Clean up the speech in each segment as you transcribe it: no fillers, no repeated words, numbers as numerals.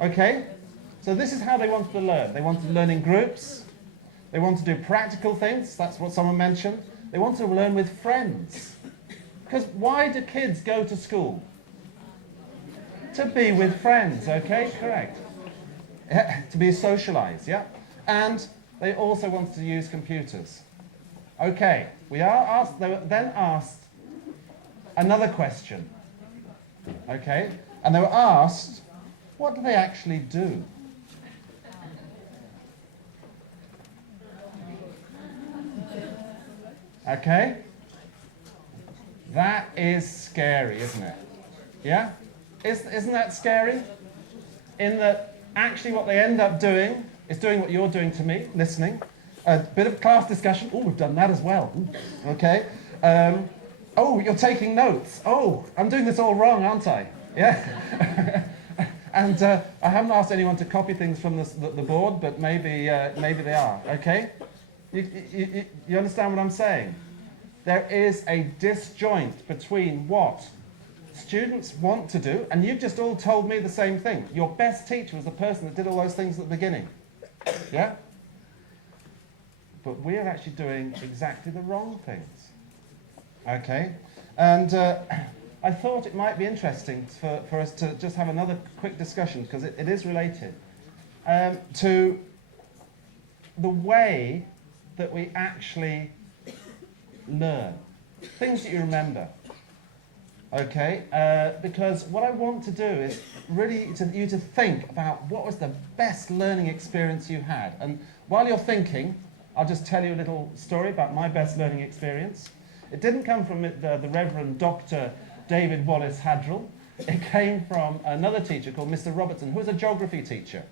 Okay? So this is how they wanted to learn. They wanted to learn in groups. They wanted to do practical things. That's what someone mentioned. They wanted to learn with friends. Because why do kids go to school? To be with friends, okay? Correct. Yeah, to be socialized, yeah? And they also wanted to use computers. Okay, they were then asked another question. Okay? And they were asked, what do they actually do? Okay? That is scary, isn't it? Yeah? Isn't that scary? In that actually what they end up doing is doing what you're doing to me, listening. A bit of class discussion. Oh, we've done that as well. Ooh, okay. Oh, you're taking notes. Oh, I'm doing this all wrong, aren't I? Yeah. And I haven't asked anyone to copy things from the board, but maybe they are. Okay. You understand what I'm saying? There is a disjoint between what students want to do, and you've just all told me the same thing. Your best teacher was the person that did all those things at the beginning. Yeah? But we are actually doing exactly the wrong things. Okay? And I thought it might be interesting for us to just have another quick discussion, because it is related, to the way that we actually learn. Things that you remember. Okay? Because what I want to do is really you to think about what was the best learning experience you had. And while you're thinking, I'll just tell you a little story about my best learning experience. It didn't come from the Reverend Dr. David Wallace Hadrill. It came from another teacher called Mr. Robertson, who was a geography teacher.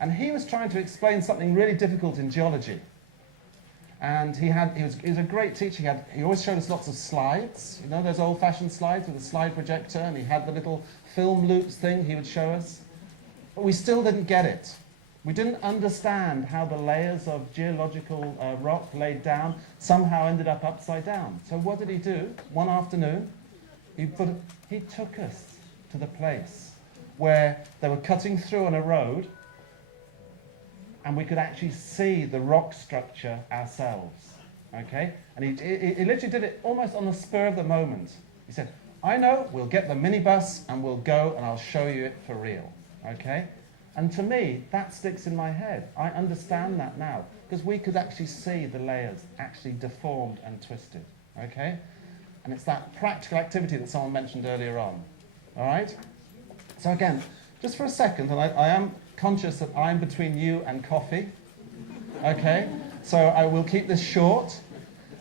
And he was trying to explain something really difficult in geology. And he was a great teacher. He always showed us lots of slides. You know those old-fashioned slides with a slide projector, and he had the little film loops thing he would show us. But we still didn't get it. We didn't understand how the layers of geological rock laid down somehow ended up upside down. So what did he do? One afternoon, he took us to the place where they were cutting through on a road, and we could actually see the rock structure ourselves. Okay? And he literally did it almost on the spur of the moment. He said, I know, we'll get the minibus and we'll go and I'll show you it for real. Okay? And to me, that sticks in my head. I understand that now, because we could actually see the layers actually deformed and twisted. Okay? And it's that practical activity that someone mentioned earlier on. All right? So again, just for a second, and I am conscious that I'm between you and coffee. Okay? So I will keep this short.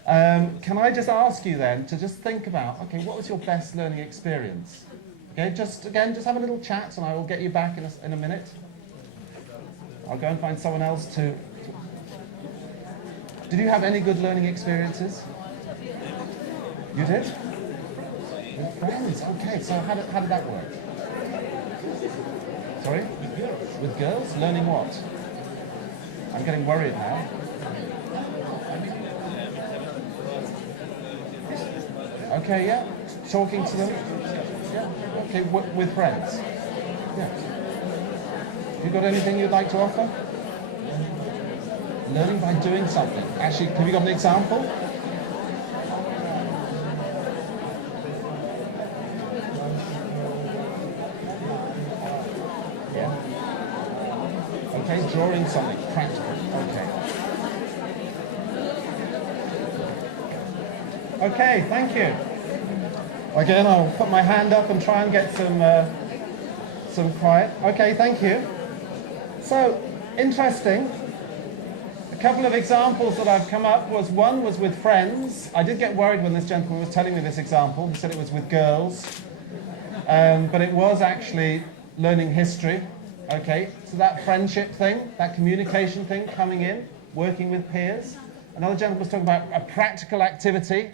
Can I just ask you then to just think about, okay, what was your best learning experience? Okay, just have a little chat, and I will get you back in a minute. I'll go and find someone else to... Did you have any good learning experiences? You did? With friends, okay. So how did that work? Sorry? With girls. With girls? Learning what? I'm getting worried now. Okay, yeah. Talking to them. Yeah. Okay, with friends. Yeah. You got anything you'd like to offer? Learning by doing something. Actually, have you got an example? Yeah. Okay, drawing something practical. Okay. Okay, thank you. Again, I'll put my hand up and try and get some quiet. Okay, thank you. So, interesting. A couple of examples that I've come up one was with friends. I did get worried when this gentleman was telling me this example. He said it was with girls. But it was actually learning history. Okay, so that friendship thing, that communication thing coming in, working with peers. Another gentleman was talking about a practical activity,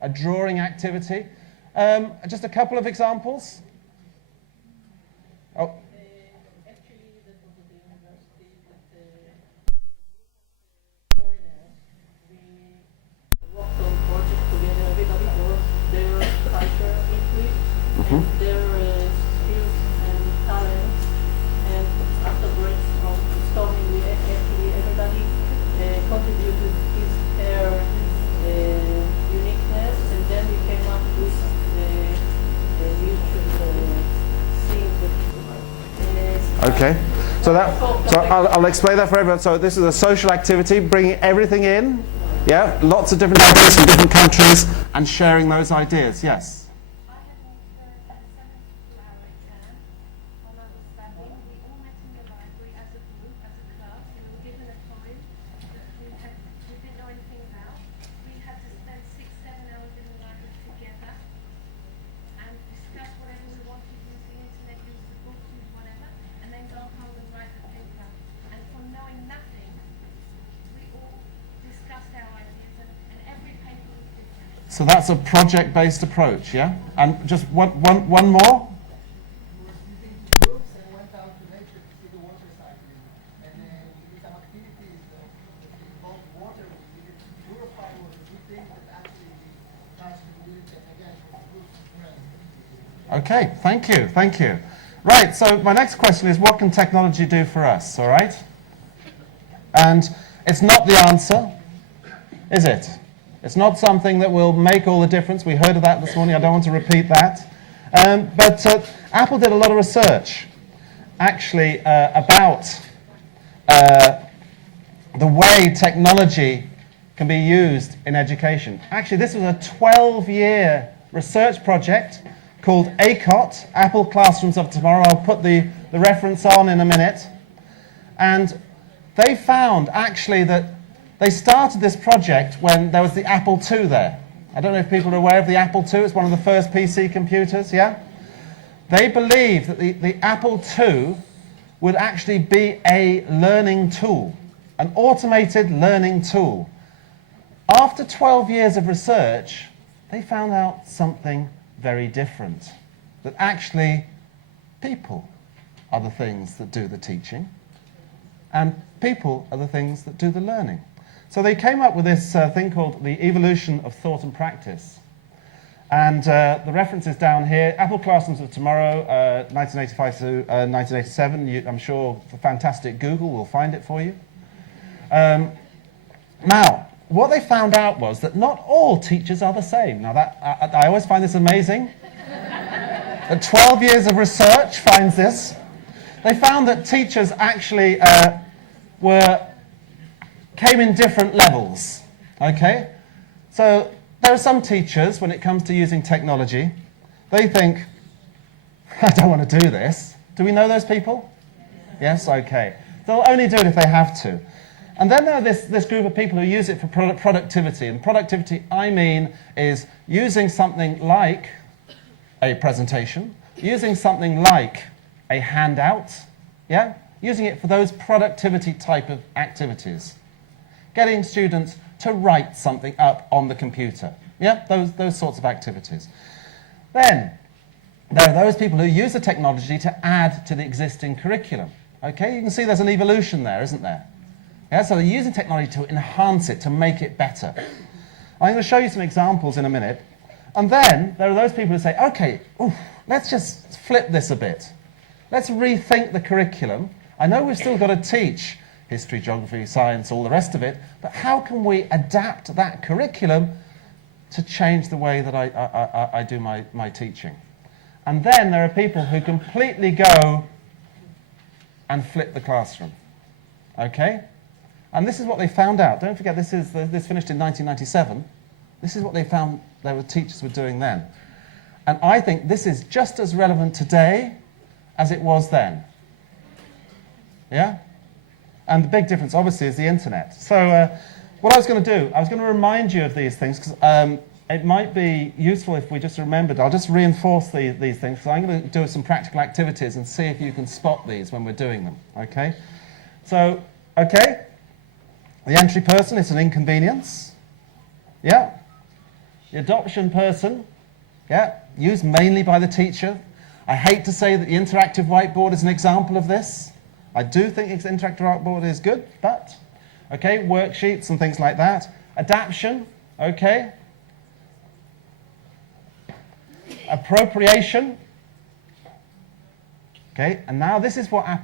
a drawing activity. Just a couple of examples. Oh. Actually, that was at the university that foreigners, we worked on projects together. Everybody brought their culture into it, and their skills and talents, and Okay. So I'll explain that for everyone. So this is a social activity, bringing everything in. Yeah, lots of different ideas from different countries and sharing those ideas. Yes. I had a 72-hour exam while I was studying. We all met in the library as a group, as a class. We were given a poem that we didn't know anything about. We had to spend 6-7 hours in the library together and discuss whatever we wanted, use the internet, use the books, use whatever, and then go home and write the paper. And from knowing nothing, we all discussed our ideas, and every paper was different. So that's a project-based approach, yeah? And just one more? We were sitting in groups and went out to nature to see the water cycling. And we did some activities that involved water. We needed to purify water, do things that actually touched the community. And again, it was a group of friends. Okay, thank you, thank you. Right, so my next question is, what can technology do for us, all right? And it's not the answer, is it? It's not something that will make all the difference. We heard of that this morning. I don't want to repeat that. But Apple did a lot of research, actually, about the way technology can be used in education. Actually, this was a 12-year research project called ACOT, Apple Classrooms of Tomorrow. I'll put the reference on in a minute. And they found, actually, that they started this project when there was the Apple II there. I don't know if people are aware of the Apple II. It's one of the first PC computers, yeah? They believed that the Apple II would actually be a learning tool, an automated learning tool. After 12 years of research, they found out something very different. That actually, people are the things that do the teaching, and people are the things that do the learning. So they came up with this thing called the evolution of thought and practice. And the reference is down here, Apple Classrooms of Tomorrow, 1985 to 1987. I'm sure the fantastic Google will find it for you. Now, what they found out was that not all teachers are the same. Now, I always find this amazing. That 12 years of research finds this. They found that teachers actually came in different levels, okay? So there are some teachers, when it comes to using technology, they think, I don't want to do this. Do we know those people? Yes, okay. They'll only do it if they have to. And then there are this group of people who use it for productivity. And productivity, I mean, is using something like a presentation, using something like a handout, yeah? Using it for those productivity type of activities. Getting students to write something up on the computer. Yeah, those sorts of activities. Then, there are those people who use the technology to add to the existing curriculum. Okay, you can see there's an evolution there, isn't there? Yeah, so they're using technology to enhance it, to make it better. I'm going to show you some examples in a minute. And then, there are those people who say, okay, let's just flip this a bit. Let's rethink the curriculum. I know we've still got to teach history, geography, science, all the rest of it, but how can we adapt that curriculum to change the way that I do my teaching? And then there are people who completely go and flip the classroom, okay? And this is what they found out. Don't forget, this finished in 1997. This is what they found their teachers were doing then. And I think this is just as relevant today as it was then. Yeah? And the big difference, obviously, is the internet. So what I was going to do, I was going to remind you of these things, because it might be useful if we just remembered. I'll just reinforce these things, because I'm going to do some practical activities and see if you can spot these when we're doing them, okay? So, okay, the entry person is an inconvenience, yeah? The adoption person, yeah, used mainly by the teacher. I hate to say that the interactive whiteboard is an example of this. I do think interactive whiteboard is good, but, okay, worksheets and things like that. Adaption, okay. Appropriation, okay, and now this is what Apple